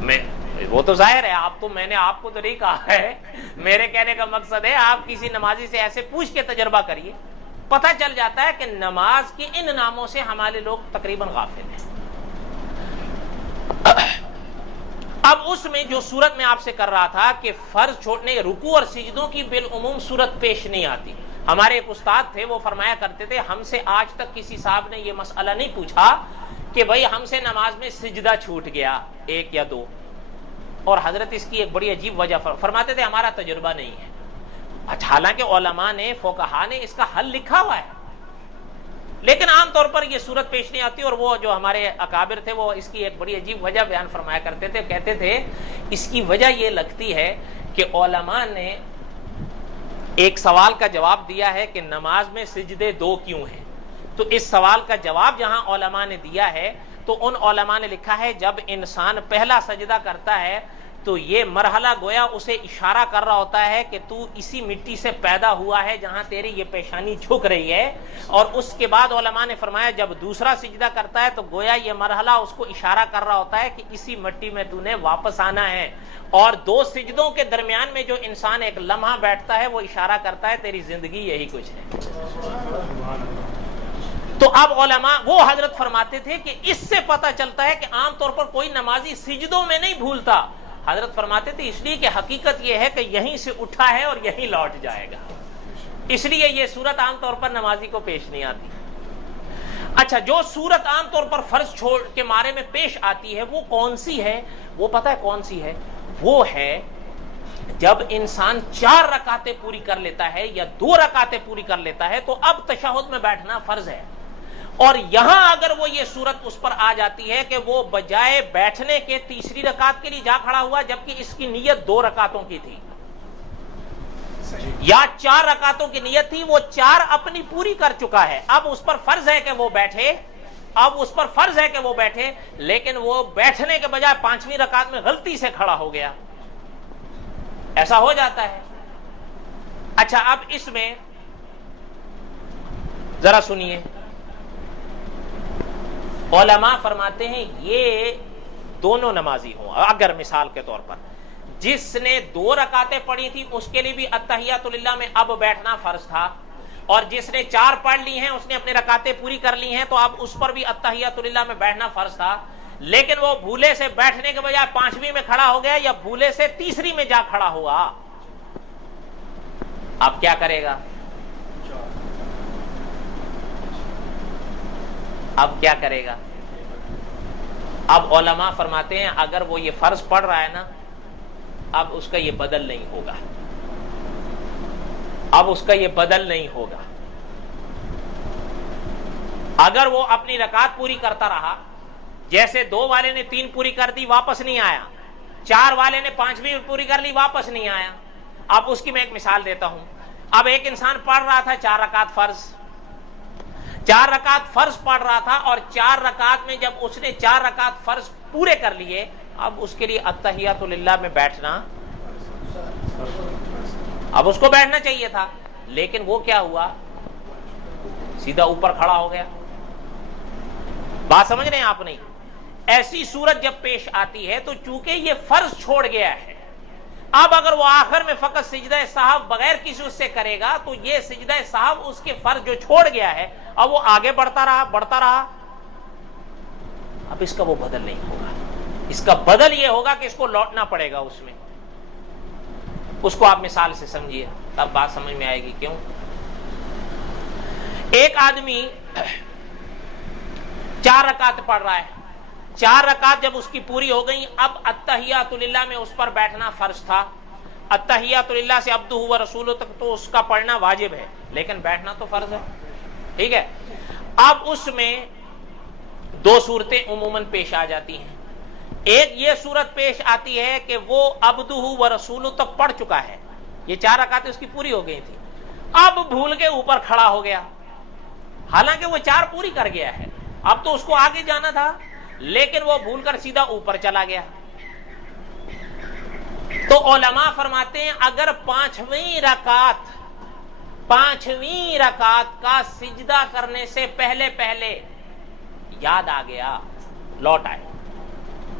میں وہ تو ظاہر ہے, آپ تو میں نے آپ کو تو نہیں کہا ہے, میرے کہنے کا مقصد ہے آپ کسی نمازی سے ایسے پوچھ کے تجربہ کریے, پتہ چل جاتا ہے کہ نماز کے ان ناموں سے ہمارے لوگ تقریباً غافل ہیں. اب اس میں جو صورت میں آپ سے کر رہا تھا کہ فرض چھوڑنے, رکوع اور سجدوں کی بالعموم صورت پیش نہیں آتی. ہمارے ایک استاد تھے وہ فرمایا کرتے تھے ہم سے آج تک کسی صاحب نے یہ مسئلہ نہیں پوچھا کہ بھائی ہم سے نماز میں سجدہ چھوٹ گیا 1 یا 2, اور حضرت اس کی ایک بڑی عجیب وجہ فرماتے تھے ہمارا تجربہ نہیں ہے. اچھا, حالانکہ علماء نے فقہا نے اس کا حل لکھا ہوا ہے, لیکن عام طور پر یہ صورت پیش نہیں آتی. اور وہ جو ہمارے اکابر تھے وہ اس کی ایک بڑی عجیب وجہ بیان فرمایا کرتے تھے, کہتے تھے اس کی وجہ یہ لگتی ہے کہ علماء نے ایک سوال کا جواب دیا ہے کہ نماز میں سجدے 2 کیوں ہیں. تو اس سوال کا جواب جہاں علماء نے دیا ہے تو ان علماء نے لکھا ہے جب انسان پہلا سجدہ کرتا ہے تو یہ مرحلہ گویا اسے اشارہ کر رہا ہوتا ہے کہ تو اسی مٹی سے پیدا ہوا ہے جہاں تیری یہ پیشانی جھک رہی ہے. اور اس کے بعد علماء نے فرمایا جب دوسرا سجدہ کرتا ہے تو گویا یہ مرحلہ اس کو اشارہ کر رہا ہوتا ہے کہ اسی مٹی میں تو نے واپس آنا ہے. اور 2 سجدوں کے درمیان میں جو انسان ایک لمحہ بیٹھتا ہے وہ اشارہ کرتا ہے تیری زندگی یہی کچھ ہے. تو اب علماء وہ حضرت فرماتے تھے کہ اس سے پتہ چلتا ہے کہ عام طور پر کوئی نمازی سجدوں میں نہیں بھولتا. حضرت فرماتے تھے اس لیے کہ حقیقت یہ ہے کہ یہیں سے اٹھا ہے اور یہیں لوٹ جائے گا, اس لیے یہ صورت عام طور پر نمازی کو پیش نہیں آتی. اچھا, جو صورت عام طور پر فرض چھوڑ کے مارے میں پیش آتی ہے وہ کون سی ہے؟ وہ پتہ ہے کون سی ہے؟ وہ ہے جب انسان 4 رکعتیں پوری کر لیتا ہے یا 2 رکعتیں پوری کر لیتا ہے تو اب تشہد میں بیٹھنا فرض ہے. اور یہاں اگر وہ یہ صورت اس پر آ جاتی ہے کہ وہ بجائے بیٹھنے کے تیسری رکعت کے لیے جا کھڑا ہوا جبکہ اس کی نیت 2 رکعتوں کی تھی یا 4 رکعتوں کی نیت تھی، وہ 4 اپنی پوری کر چکا ہے، اب اس پر فرض ہے کہ وہ بیٹھے، لیکن وہ بیٹھنے کے بجائے 5ویں رکعت میں غلطی سے کھڑا ہو گیا. ایسا ہو جاتا ہے. اچھا اب اس میں ذرا سنیے، علماء فرماتے ہیں یہ دونوں نمازی ہوں، اگر مثال کے طور پر جس نے 2 رکعتیں پڑھی تھی اس کے لیے بھی التحیات للہ میں اب بیٹھنا فرض تھا، اور جس نے 4 پڑھ لی ہیں اس نے اپنی رکعتیں پوری کر لی ہیں تو اب اس پر بھی التحیات للہ میں بیٹھنا فرض تھا، لیکن وہ بھولے سے بیٹھنے کے بجائے 5ویں میں کھڑا ہو گیا یا بھولے سے تیسری میں جا کھڑا ہوا. اب کیا کرے گا؟ اب علماء فرماتے ہیں اگر وہ یہ فرض پڑھ رہا ہے نا، اب اس کا یہ بدل نہیں ہوگا. اگر وہ اپنی رکعت پوری کرتا رہا، جیسے 2 والے نے 3 پوری کر دی واپس نہیں آیا، 4 والے نے 5ویں پوری کر لی واپس نہیں آیا. اب اس کی میں ایک مثال دیتا ہوں. اب ایک انسان پڑھ رہا تھا 4 رکعت فرض پڑھ رہا تھا، اور 4 رکعت میں جب اس نے 4 رکعت فرض پورے کر لیے اب اس کے لیے التحیات للہ میں بیٹھنا، اب اس کو بیٹھنا چاہیے تھا، لیکن وہ کیا ہوا؟ سیدھا اوپر کھڑا ہو گیا. بات سمجھ رہے ہیں آپ؟ نہیں. ایسی صورت جب پیش آتی ہے تو چونکہ یہ فرض چھوڑ گیا ہے، اب اگر وہ آخر میں فقط سجدہ سہو بغیر کسی اس سے کرے گا تو یہ سجدہ سہو اس کے فرض جو چھوڑ گیا ہے اب وہ آگے بڑھتا رہا، اب اس کا وہ بدل نہیں ہوگا. اس کا بدل یہ ہوگا کہ اس کو لوٹنا پڑے گا اس میں. اس کو آپ مثال سے سمجھیے تب بات سمجھ میں آئے گی. کیوں؟ ایک آدمی 4 رکعت پڑھ رہا ہے، 4 رکعت جب اس کی پوری ہو گئی اب التحیات للہ میں اس پر بیٹھنا فرض تھا. التحیات للہ سے عبدہ و رسولہ تک تو اس کا پڑھنا واجب ہے، لیکن بیٹھنا تو فرض ہے. ٹھیک ہے. اب اس میں 2 صورتیں عموماً پیش آ جاتی ہیں. ایک یہ صورت پیش آتی ہے کہ وہ عبدہ و رسولہ تک پڑھ چکا ہے، یہ 4 رکعتیں اس کی پوری ہو گئی تھی، اب بھول کے اوپر کھڑا ہو گیا، حالانکہ وہ 4 پوری کر گیا ہے، اب تو اس کو آگے جانا تھا لیکن وہ بھول کر سیدھا اوپر چلا گیا. تو علماء فرماتے ہیں اگر 5ویں رکعت کا سجدہ کرنے سے پہلے یاد آ گیا، لوٹ آئے.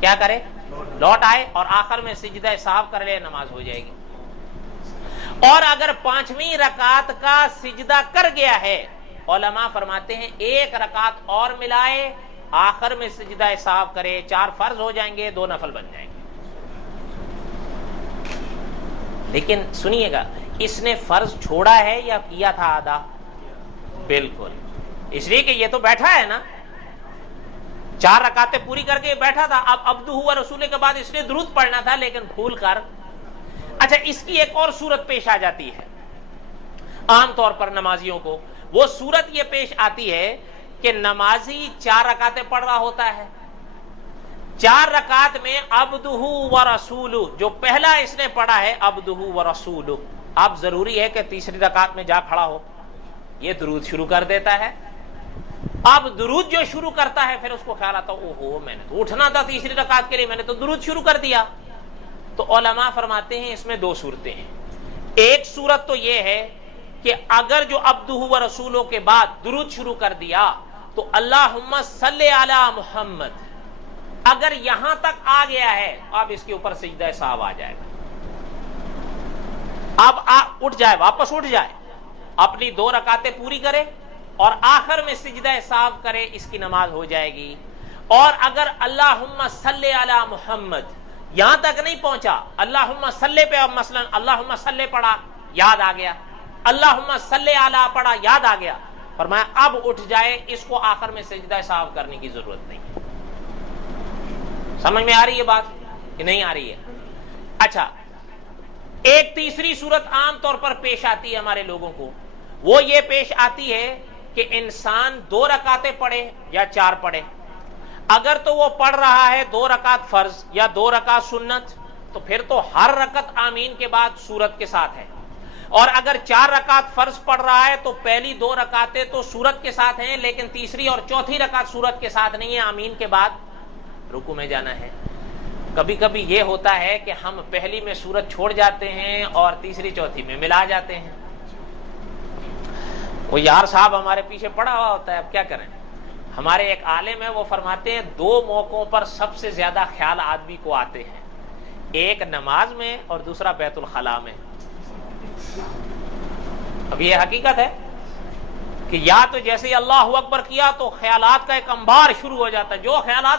کیا کرے؟ لوٹ آئے اور آخر میں سجدہ سہو کر لے، نماز ہو جائے گی. اور اگر 5ویں رکعت کا سجدہ کر گیا ہے، علماء فرماتے ہیں 1 رکعت اور ملائے، آخر میں سجدہ سہو کرے، 4 فرض ہو جائیں گے، 2 نفل بن جائیں گے. لیکن سنیے گا، اس نے فرض چھوڑا ہے یا کیا تھا آدھا؟ بالکل، اس لیے کہ یہ تو بیٹھا ہے نا، 4 رکعتیں پوری کر کے بیٹھا تھا، اب عبدہ و رسولہ کے بعد اس نے درود پڑھنا تھا لیکن بھول کر. اچھا اس کی ایک اور صورت پیش آ جاتی ہے عام طور پر نمازیوں کو. وہ صورت یہ پیش آتی ہے کہ نمازی 4 رکعتیں پڑھ رہا ہوتا ہے، 4 رکعت میں عبدہ و رسولہ جو پہلا اس نے پڑھا ہے عبدہ و رسولہ، اب ضروری ہے کہ تیسری رکعت میں جا کھڑا ہو. یہ درود شروع کر دیتا ہے. اب درود جو شروع کرتا ہے پھر اس کو خیال آتا اوہو میں نے تو اٹھنا تھا تیسری رکعت کے لیے، میں نے تو درود شروع کر دیا. تو علماء فرماتے ہیں اس میں 2 صورتیں ہیں. ایک صورت تو یہ ہے کہ اگر جو عبدہ و رسولوں کے بعد درود شروع کر دیا تو اللہم صلی علی محمد اگر یہاں تک آ گیا ہے اب اس کے اوپر سجدہ سہو آ جائے گا. اب اٹھ جائے، واپس اٹھ جائے، اپنی 2 رکعتیں پوری کرے اور آخر میں سجدہ سہو کرے، اس کی نماز ہو جائے گی. اور اگر اللہم صلی علی محمد یہاں تک نہیں پہنچا، اللہم صلی پہ اب مثلا اللہم صلی پڑھا، یاد آ گیا، اللہم صلی علی پڑھا، یاد آ گیا، فرمایا اب اٹھ جائے، اس کو آخر میں سجدہ سہو کرنے کی ضرورت نہیں. سمجھ میں آ رہی ہے بات کہ نہیں آ رہی ہے؟ اچھا ایک تیسری صورت عام طور پر پیش آتی ہے ہمارے لوگوں کو، وہ یہ پیش آتی ہے کہ انسان 2 رکعتیں پڑھے یا 4 پڑھے، اگر تو وہ پڑھ رہا ہے 2 رکعت فرض یا 2 رکعت سنت تو پھر تو ہر رکعت آمین کے بعد سورت کے ساتھ ہے، اور اگر 4 رکعت فرض پڑھ رہا ہے تو پہلی 2 رکعتیں تو سورت کے ساتھ ہیں، لیکن تیسری اور چوتھی رکعت سورت کے ساتھ نہیں ہے، آمین کے بعد رکوع میں جانا ہے۔ کبھی کبھی یہ ہوتا ہے کہ ہم پہلی میں سورت چھوڑ جاتے ہیں اور تیسری چوتھی میں ملا جاتے ہیں۔ وہ یار صاحب ہمارے پیچھے پڑا ہوا ہوتا ہے، اب کیا کریں۔ ہمارے ایک عالم ہے، وہ فرماتے ہیں 2 موقعوں پر سب سے زیادہ خیال آدمی کو آتے ہیں، ایک نماز میں اور دوسرا بیت الخلاء میں۔ اب یہ حقیقت ہے کہ یا تو جیسے ہی اللہ اکبر کیا تو خیالات کا ایک انبار شروع ہو جاتا ہے، جو خیالات